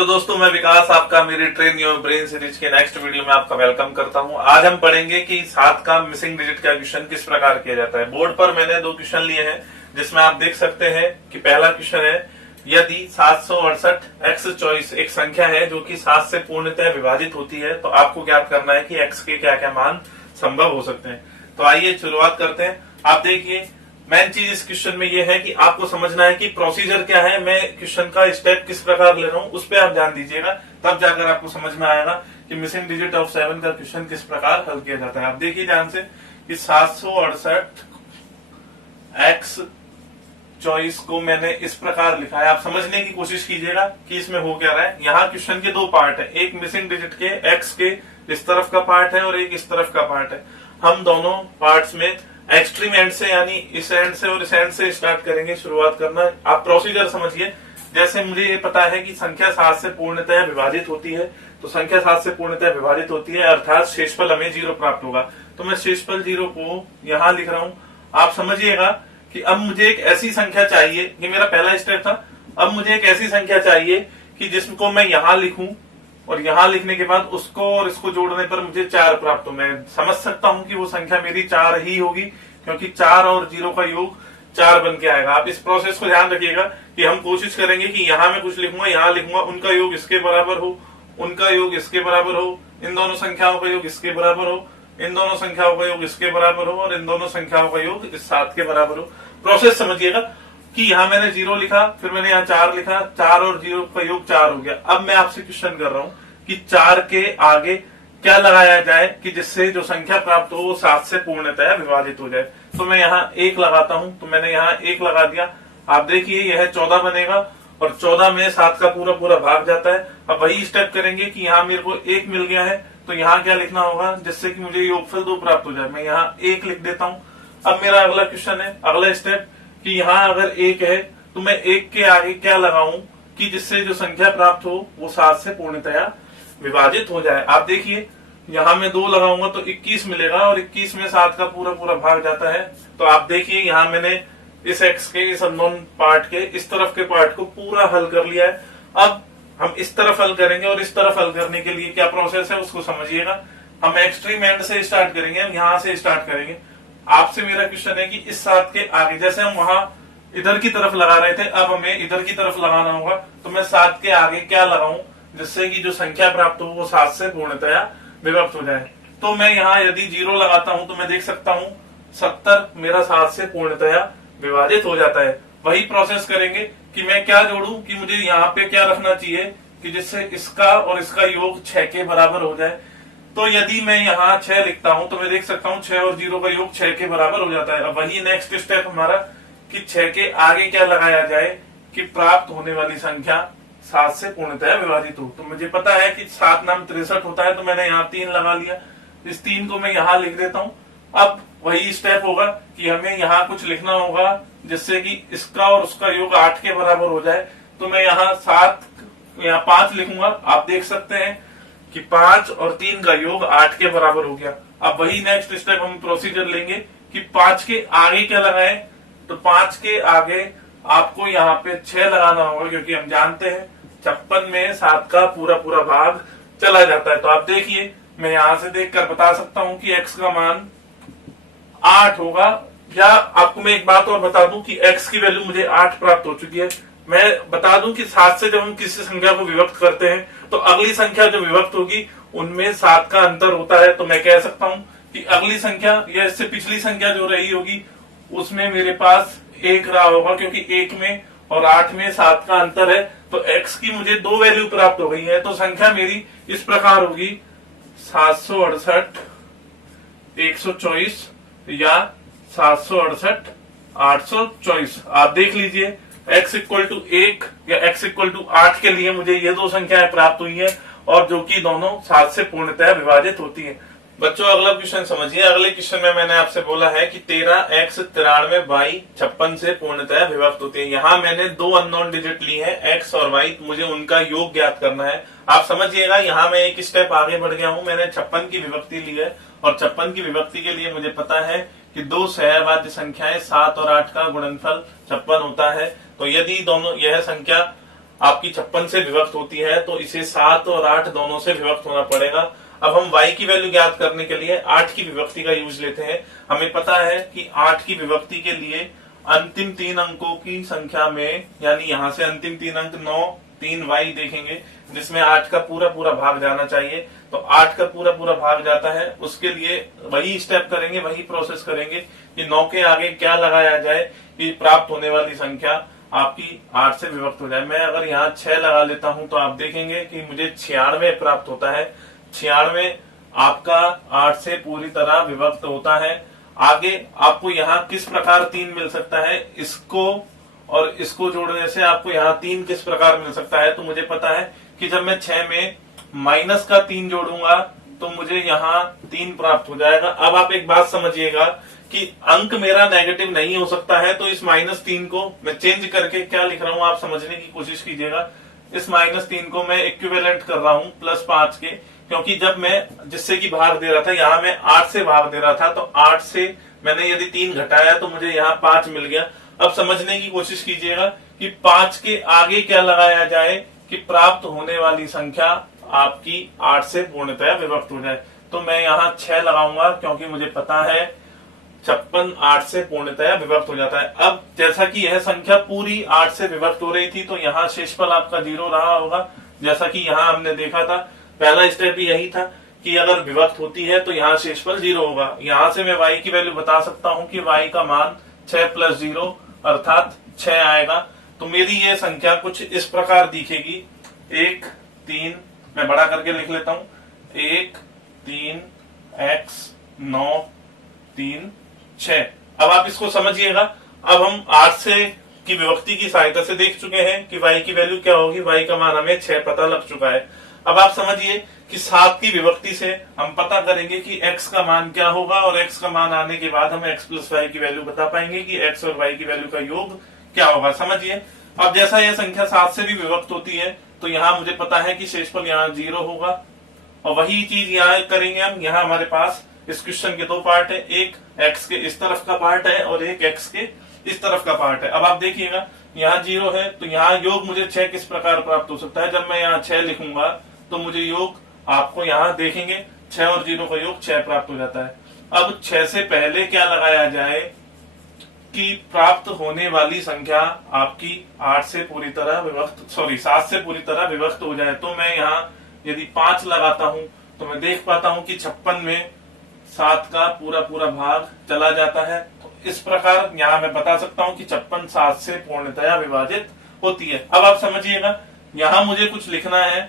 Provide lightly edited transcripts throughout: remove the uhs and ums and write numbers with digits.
Hello दोस्तों, मैं विकास आपका मेरी ट्रेन योर ब्रेन सीरीज के नेक्स्ट वीडियो में आपका वेलकम करता हूं। आज हम पढ़ेंगे कि 7 का मिसिंग डिजिट का क्वेश्चन किस प्रकार किया जाता है। बोर्ड पर मैंने 2 क्वेश्चन लिए हैं जिसमें आप देख सकते हैं कि पहला क्वेश्चन है, यदि 768 एक्स चॉइस एक संख्या है जो कि 7 से पूर्णतः विभाजित होती है तो आपको ज्ञात करना है कि एक्स के क्या क्या मान संभव हो सकते हैं। तो आइए शुरुआत करते हैं। आप देखिए, मेन चीज इस क्वेश्चन में ये है कि आपको समझना है कि प्रोसीजर क्या है, मैं क्वेश्चन का स्टेप किस प्रकार ले रहा हूं उस पर आप ध्यान दीजिएगा, तब जाकर आपको समझ में आएगा कि मिसिंग डिजिट ऑफ 7 का क्वेश्चन किस प्रकार हल किया जाता है। आप देखिए ध्यान से कि 768 एक्स चॉइस को मैंने इस प्रकार लिखा है। आप समझने की कोशिश कीजिएगा कि इसमें हो क्या रहा है। यहाँ क्वेश्चन के 2 पार्ट है, एक मिसिंग डिजिट के एक्स के इस तरफ का पार्ट है और एक इस तरफ का पार्ट है। हम दोनों पार्ट्स में एक्सट्रीम एंड से यानी इस एंड से और इस एंड से स्टार्ट करेंगे शुरुआत करना। आप प्रोसीजर समझिए। जैसे मुझे ये पता है कि संख्या 7 से पूर्णतः विभाजित होती है, तो संख्या 7 से पूर्णतः विभाजित होती है अर्थात शेषफल हमें 0 प्राप्त होगा। तो मैं शेषफल 0 को यहाँ लिख रहा हूँ। आप समझिएगा कि अब मुझे एक ऐसी संख्या चाहिए, ये मेरा पहला स्टेप था। अब मुझे एक ऐसी संख्या चाहिए कि जिसको मैं यहाँ लिखूं और यहाँ लिखने के बाद उसको और इसको जोड़ने पर मुझे 4 प्राप्त हो। मैं समझ सकता हूं कि वो संख्या मेरी 4 ही होगी, क्योंकि 4 और 0 का योग 4 बन के आएगा। आप इस प्रोसेस को ध्यान रखिएगा कि हम कोशिश करेंगे कि यहाँ मैं कुछ लिखूंगा, यहाँ लिखूंगा, उनका योग इसके बराबर हो, उनका योग इसके बराबर हो, इन दोनों संख्याओं का योग इसके बराबर हो, इन दोनों संख्याओं का योग इसके बराबर हो और इन दोनों संख्याओं का योग इस 7 के बराबर हो। प्रोसेस समझिएगा कि यहाँ मैंने 0 लिखा, फिर मैंने यहाँ 4 लिखा, 4 और 0 का योग 4 हो गया। अब मैं आपसे क्वेश्चन कर रहा हूँ कि 4 के आगे क्या लगाया जाए कि जिससे जो संख्या प्राप्त हो वो 7 से पूर्णतः विभाजित हो जाए। तो मैं यहाँ 1 लगाता हूँ, तो मैंने यहाँ 1 लगा दिया। आप देखिए यह 14 बनेगा और 14 में 7 का पूरा पूरा भाग जाता है। अब वही स्टेप करेंगे कि यहाँ मेरे को 1 मिल गया है, तो यहाँ क्या लिखना होगा जिससे कि मुझे योगफल 2 प्राप्त हो जाए। मैं यहाँ 1 लिख देता हूँ। अब मेरा अगला क्वेश्चन है, अगला स्टेप कि यहाँ अगर 1 है तो मैं 1 के आगे क्या लगाऊं कि जिससे जो संख्या प्राप्त हो वो 7 से पूर्णतः विभाजित हो जाए। आप देखिए यहाँ मैं 2 लगाऊंगा तो 21 मिलेगा और 21 में 7 का पूरा पूरा भाग जाता है। तो आप देखिए यहाँ मैंने इस x के इस अननोन पार्ट के इस तरफ के पार्ट को पूरा हल कर लिया है। अब हम इस तरफ हल करेंगे और इस तरफ हल करने के लिए क्या प्रोसेस है उसको समझिएगा। हम एक्सट्रीम एंड से स्टार्ट करेंगे, हम यहाँ से स्टार्ट करेंगे। आपसे मेरा क्वेश्चन है कि इस 7 के आगे, जैसे हम वहां इधर की तरफ लगा रहे थे, अब हमें इधर की तरफ लगाना होगा। तो मैं 7 के आगे क्या लगाऊं जिससे कि जो संख्या प्राप्त हो वो 7 से पूर्णतः विभक्त हो जाए। तो मैं यहाँ यदि 0 लगाता हूं तो मैं देख सकता हूँ 70 मेरा 7 से पूर्णतः विभाजित हो जाता है। वही प्रोसेस करेंगे कि मैं क्या जोड़ूं कि मुझे यहाँ पे क्या रखना चाहिए कि जिससे इसका और इसका योग 6 के बराबर हो जाए। तो यदि मैं यहाँ 6 लिखता हूं तो मैं देख सकता हूँ 6 और 0 का योग 6 के बराबर हो जाता है। अब वही नेक्स्ट स्टेप हमारा कि 6 के आगे क्या लगाया जाए कि प्राप्त होने वाली संख्या 7 से पूर्णतः विभाजित हो। तो मुझे पता है कि 7 नाम 63 होता है, तो मैंने यहाँ 3 लगा लिया। इस 3 को मैं यहाँ लिख देता हूँ। अब वही स्टेप होगा कि हमें यहाँ कुछ लिखना होगा जिससे कि इसका और उसका योग 8 के बराबर हो जाए। तो मैं यहाँ 5 लिखूंगा। आप देख सकते हैं कि 5 और 3 का योग 8 के बराबर हो गया। अब वही नेक्स्ट स्टेप हम प्रोसीजर लेंगे कि 5 के आगे क्या लगाएं। तो 5 के आगे आपको यहाँ पे 6 लगाना होगा, क्योंकि हम जानते हैं 56 में 7 का पूरा पूरा भाग चला जाता है। तो आप देखिए मैं यहाँ से देखकर बता सकता हूँ कि x का मान 8 होगा। या आपको मैं एक बात और बता दूं कि x की वैल्यू मुझे 8 प्राप्त हो चुकी है। मैं बता दूं कि 7 से जब हम किसी संख्या को विभक्त करते हैं तो अगली संख्या जो विभक्त होगी उनमें 7 का अंतर होता है। तो मैं कह सकता हूं कि अगली संख्या या इससे पिछली संख्या जो रही होगी उसमें मेरे पास 1 रहा होगा, क्योंकि 1 में और 8 में 7 का अंतर है। तो x की मुझे 2 वैल्यू प्राप्त हो गई है। तो संख्या मेरी इस प्रकार होगी 768 124 या 768 824। आप देख लीजिए x इक्वल टू 1 या x इक्वल टू 8 के लिए मुझे ये 2 संख्याएं प्राप्त हुई है और जो कि दोनों 7 से पूर्णतः विभाजित होती है। बच्चों अगला क्वेश्चन समझिए। अगले क्वेश्चन में मैंने आपसे बोला है कि 13x 93 y 56 से पूर्णतः विभक्त होती है। यहाँ मैंने 2 अननोन डिजिट ली है x और y, मुझे उनका योग ज्ञात करना है। आप समझिएगा यहाँ मैं एक स्टेप आगे बढ़ गया हूँ। मैंने 56 की विभक्ति ली है और 56 की विभक्ति के लिए मुझे पता है कि 2 सहभाज्य संख्याएं 7 और 8 का गुणनफल 56 होता है। तो यदि दोनों यह संख्या आपकी 56 से विभक्त होती है तो इसे 7 और 8 दोनों से विभक्त होना पड़ेगा। अब हम y की वैल्यू ज्ञात करने के लिए 8 की विभक्ति का यूज लेते हैं। हमें पता है कि 8 की विभक्ति के लिए अंतिम 3 अंकों की संख्या में, यानी यहां से अंतिम 3 अंक 9, 3y देखेंगे जिसमें 8 का पूरा पूरा भाग जाना चाहिए। तो 8 का पूरा पूरा भाग जाता है, उसके लिए वही स्टेप करेंगे, वही प्रोसेस करेंगे कि 9 के आगे क्या लगाया जाए कि प्राप्त होने वाली संख्या आपकी 8 से विभक्त हो जाए। मैं अगर यहाँ 6 लगा लेता हूं तो आप देखेंगे कि मुझे 96 प्राप्त होता है। 96 आपका 8 से पूरी तरह विभक्त होता है। आगे आपको यहाँ किस प्रकार 3 मिल सकता है, इसको और इसको जोड़ने से आपको यहाँ 3 किस प्रकार मिल सकता है। तो मुझे पता है कि जब मैं 6 में माइनस का 3 जोड़ूंगा तो मुझे यहाँ 3 प्राप्त हो जाएगा। अब आप एक बात समझिएगा कि अंक मेरा नेगेटिव नहीं हो सकता है, तो इस -3 को मैं चेंज करके क्या लिख रहा हूं आप समझने की कोशिश कीजिएगा। इस -3 को मैं इक्विवेलेंट कर रहा हूं +5 के, क्योंकि जब मैं जिससे कि भाग दे रहा था यहाँ मैं 8 से भाग दे रहा था, तो 8 से मैंने यदि 3 घटाया तो मुझे यहाँ 5 मिल गया। अब समझने की कोशिश कीजिएगा कि 5 के आगे क्या लगाया जाए कि प्राप्त होने वाली संख्या आपकी 8 से पूर्णतया विभक्त हो जाए। तो मैं यहाँ 6 लगाऊंगा क्योंकि मुझे पता है 56 8 से पूर्णतया विभक्त हो जाता है। अब जैसा कि यह संख्या पूरी 8 से विभक्त हो रही थी तो यहाँ शेषफल आपका 0 रहा होगा। जैसा कि यहाँ हमने देखा था, पहला स्टेप यही था कि अगर विभक्त होती है तो यहाँ शेषफल 0 होगा। यहाँ से मैं y की वैल्यू बता सकता हूँ कि y का मान 6 + 0 अर्थात 6 आएगा। तो मेरी ये संख्या कुछ इस प्रकार दिखेगी। 1 3, मैं बड़ा करके लिख लेता हूँ, 1 3 x 9 3 6। अब आप इसको समझिएगा। अब हम 8 से की विभक्ति की सहायता से देख चुके हैं कि y की वैल्यू क्या होगी। y का मान हमें 6 पता लग चुका है। अब आप समझिए कि 7 की विभक्ति से हम पता करेंगे कि x का मान क्या होगा, और x का मान आने के बाद हम x + y की वैल्यू बता पाएंगे कि x और y की वैल्यू का योग क्या होगा। समझिए, अब जैसा यह संख्या 7 से भी विभक्त होती है तो यहाँ मुझे पता है कि शेषफल यहाँ 0 होगा, और वही चीज यहाँ करेंगे हम। यहाँ हमारे पास इस क्वेश्चन के 2 पार्ट है, एक x के इस तरफ का पार्ट है और एक x के इस तरफ का पार्ट है। अब आप देखिएगा यहाँ 0 है तो यहाँ योग मुझे 6 किस प्रकार प्राप्त हो सकता है। जब मैं यहाँ 6 लिखूंगा तो मुझे योग आपको यहाँ देखेंगे 6 और 0 का योग 6 प्राप्त हो जाता है। अब 6 से पहले क्या लगाया जाए कि प्राप्त होने वाली संख्या आपकी 8 से पूरी तरह विभक्त 7 से पूरी तरह विभक्त हो जाए। तो मैं यहाँ यदि 5 लगाता हूं तो मैं देख पाता हूं कि 56 में 7 का पूरा पूरा भाग चला जाता है। तो इस प्रकार यहाँ मैं बता सकता हूं कि 56 7 से पूर्णतया विभाजित होती है। अब आप समझिएगा, यहाँ मुझे कुछ लिखना है।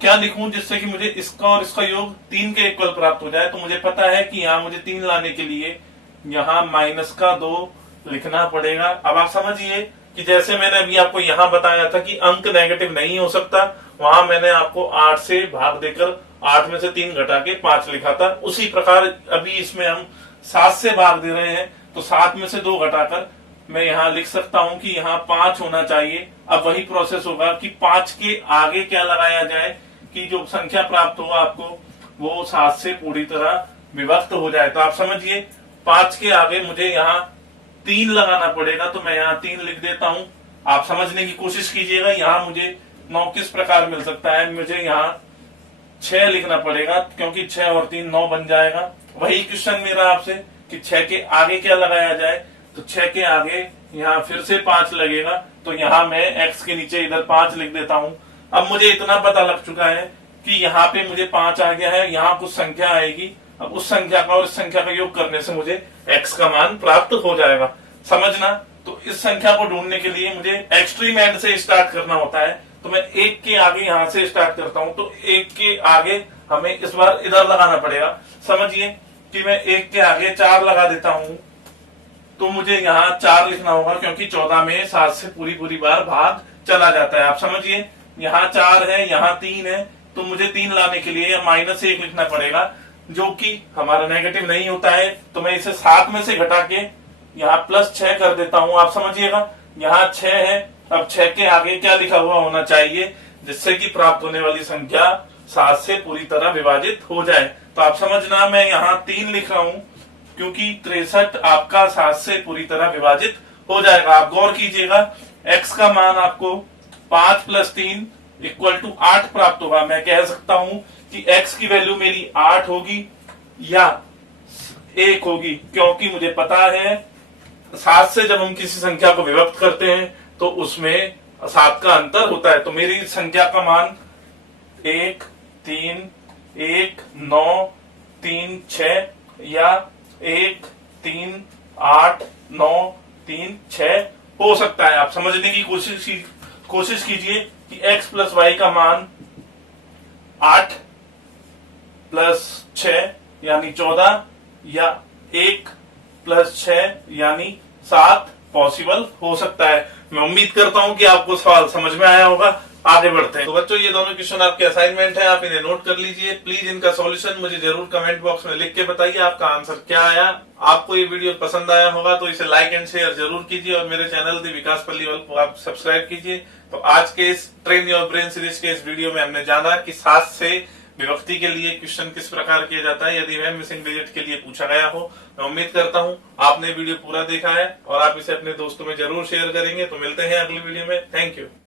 क्या लिखूं जिससे कि मुझे इसका और इसका योग 3 के इक्वल प्राप्त हो जाए। तो मुझे पता है कि यहाँ मुझे 3 लाने के लिए यहाँ -2 लिखना पड़ेगा। अब आप समझिए कि जैसे मैंने अभी आपको यहाँ बताया था कि अंक नेगेटिव नहीं हो सकता, वहां मैंने आपको 8 से भाग देकर 8 में से 3 घटा के 5 लिखा था। उसी प्रकार अभी इसमें हम 7 से भाग दे रहे हैं तो 7 में से 2 घटाकर मैं यहाँ लिख सकता हूँ कि यहाँ 5 होना चाहिए। अब वही प्रोसेस होगा कि 5 के आगे क्या लगाया जाए कि जो संख्या प्राप्त होगा आपको वो 7 से पूरी तरह विभक्त हो जाए। तो आप समझिए 5 के आगे मुझे यहाँ 3 लगाना पड़ेगा, तो मैं यहाँ 3 लिख देता हूँ। आप समझने की कोशिश कीजिएगा, यहाँ मुझे 9 किस प्रकार मिल सकता है। मुझे यहाँ 6 लिखना पड़ेगा क्योंकि 6 और 3 9 बन जाएगा। वही क्वेश्चन मेरा आपसे कि 6 के आगे क्या लगाया जाए। तो 6 के आगे यहाँ फिर से 5 लगेगा, तो यहाँ मैं x के नीचे इधर 5 लिख देता हूँ। अब मुझे इतना पता लग चुका है कि यहाँ पे मुझे 5 आ गया है, यहाँ कुछ संख्या आएगी। अब उस संख्या का और इस संख्या का योग करने से मुझे x का मान प्राप्त हो जाएगा। समझना, तो इस संख्या को ढूंढने के लिए मुझे एक्सट्रीम एंड से स्टार्ट करना होता है। तो मैं 1 के आगे यहाँ से स्टार्ट करता हूँ, तो 1 के आगे हमें इस बार इधर लगाना पड़ेगा। समझिए कि मैं 1 के आगे 4 लगा देता हूँ, तो मुझे यहाँ 4 लिखना होगा क्योंकि 14 में 7 से पूरी बार भाग चला जाता है। आप समझिए यहाँ 4 है, यहाँ 3 है, तो मुझे 3 लाने के लिए -1 लिखना पड़ेगा जो कि हमारा नेगेटिव नहीं होता है। तो मैं इसे 7 में से घटा के यहाँ +6 कर देता हूँ। आप समझिएगा यहाँ 6 है, अब 6 के आगे क्या लिखा हुआ होना चाहिए जिससे कि प्राप्त होने वाली संख्या 7 से पूरी तरह विभाजित हो जाए। तो आप समझना मैं यहाँ 3 लिख रहा हूँ क्योंकि 63 आपका 7 से पूरी तरह विभाजित हो जाएगा। आप गौर कीजिएगा, x का मान आपको 5 प्लस 3 इक्वल टू 8 प्राप्त होगा। मैं कह सकता हूं कि x की वैल्यू मेरी 8 होगी या 1 होगी, क्योंकि मुझे पता है 7 से जब हम किसी संख्या को विभक्त करते हैं तो उसमें 7 का अंतर होता है। तो मेरी संख्या का मान 1 3 1 9 3 6 या 1 3 8 9 3 6 हो सकता है। आप समझने की कोशिश कीजिए कि x प्लस वाई का मान 8 प्लस 6 यानी 14 या 1 प्लस 6 यानी 7 पॉसिबल हो सकता है। मैं उम्मीद करता हूं कि आपको सवाल समझ में आया होगा। आगे बढ़ते हैं। तो बच्चों, ये दोनों क्वेश्चन आपके असाइनमेंट है, आप इन्हें नोट कर लीजिए। प्लीज इनका सॉल्यूशन मुझे जरूर कमेंट बॉक्स में लिख के बताइए आपका आंसर क्या आया। आपको ये वीडियो पसंद आया होगा तो इसे लाइक एंड शेयर जरूर कीजिए और मेरे चैनल द विकास पल्लीवाल को आप सब्सक्राइब कीजिए। तो आज के इस ट्रेन योर ब्रेन सीरीज के इस वीडियो में हमने जाना कि 7 से विभक्ति के लिए क्वेश्चन किस प्रकार किया जाता है यदि वह मिसिंग डिजिट के लिए पूछा गया हो। मैं उम्मीद करता हूं आपने वीडियो पूरा देखा है और आप इसे अपने दोस्तों में जरूर शेयर करेंगे। तो मिलते हैं अगली वीडियो में। Thank you.